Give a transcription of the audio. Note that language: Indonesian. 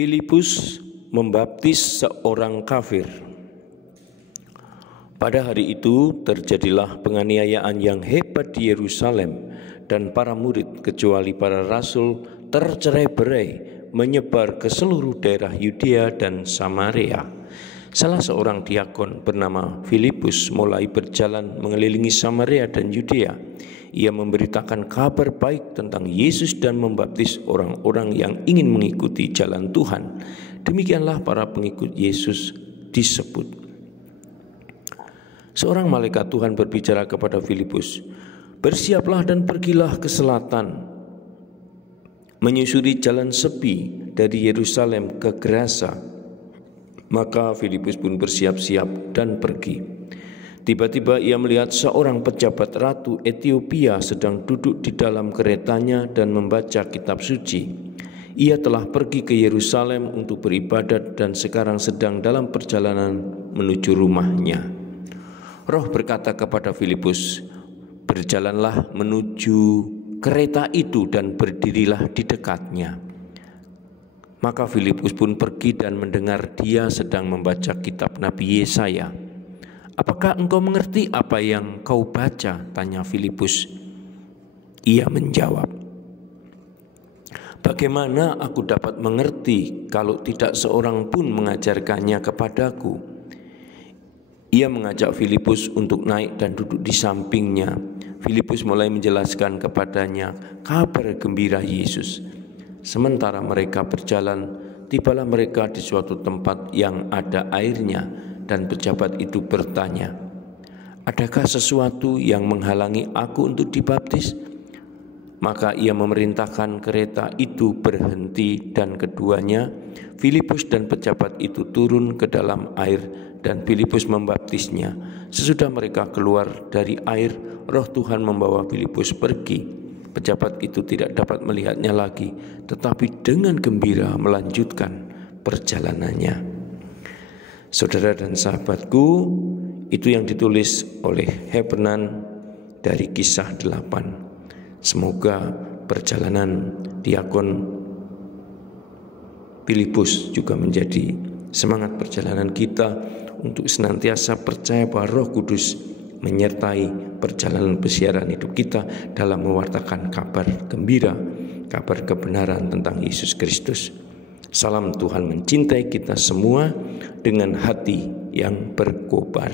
Filipus membaptis seorang kafir. Pada hari itu terjadilah penganiayaan yang hebat di Yerusalem, dan para murid kecuali para rasul tercerai-berai menyebar ke seluruh daerah Yudea dan Samaria. Salah seorang diakon bernama Filipus mulai berjalan mengelilingi Samaria dan Yudea. Ia memberitakan kabar baik tentang Yesus dan membaptis orang-orang yang ingin mengikuti jalan Tuhan. Demikianlah para pengikut Yesus disebut. Seorang malaikat Tuhan berbicara kepada Filipus, "Bersiaplah dan pergilah ke selatan, menyusuri jalan sepi dari Yerusalem ke Gerasa." Maka Filipus pun bersiap-siap dan pergi. Tiba-tiba ia melihat seorang pejabat ratu Ethiopia sedang duduk di dalam keretanya dan membaca kitab suci. Ia telah pergi ke Yerusalem untuk beribadat dan sekarang sedang dalam perjalanan menuju rumahnya. Roh berkata kepada Filipus, "Berjalanlah menuju kereta itu dan berdirilah di dekatnya." Maka Filipus pun pergi dan mendengar dia sedang membaca kitab Nabi Yesaya. "Apakah engkau mengerti apa yang kau baca?" tanya Filipus. Ia menjawab, "Bagaimana aku dapat mengerti kalau tidak seorang pun mengajarkannya kepadaku?" Ia mengajak Filipus untuk naik dan duduk di sampingnya. Filipus mulai menjelaskan kepadanya kabar gembira Yesus. Sementara mereka berjalan, tibalah mereka di suatu tempat yang ada airnya, dan pejabat itu bertanya, "Adakah sesuatu yang menghalangi aku untuk dibaptis?" Maka ia memerintahkan kereta itu berhenti, dan keduanya, Filipus dan pejabat itu, turun ke dalam air, dan Filipus membaptisnya. Sesudah mereka keluar dari air, Roh Tuhan membawa Filipus pergi. Pejabat itu tidak dapat melihatnya lagi, tetapi dengan gembira melanjutkan perjalanannya. Saudara dan sahabatku, itu yang ditulis oleh Hebnan dari Kisah 8. Semoga perjalanan diakon Filipus juga menjadi semangat perjalanan kita untuk senantiasa percaya bahwa Roh Kudus menyertai perjalanan pesiaran hidup kita dalam mewartakan kabar gembira, kabar kebenaran tentang Yesus Kristus. Salam Tuhan mencintai kita semua dengan hati yang berkobar.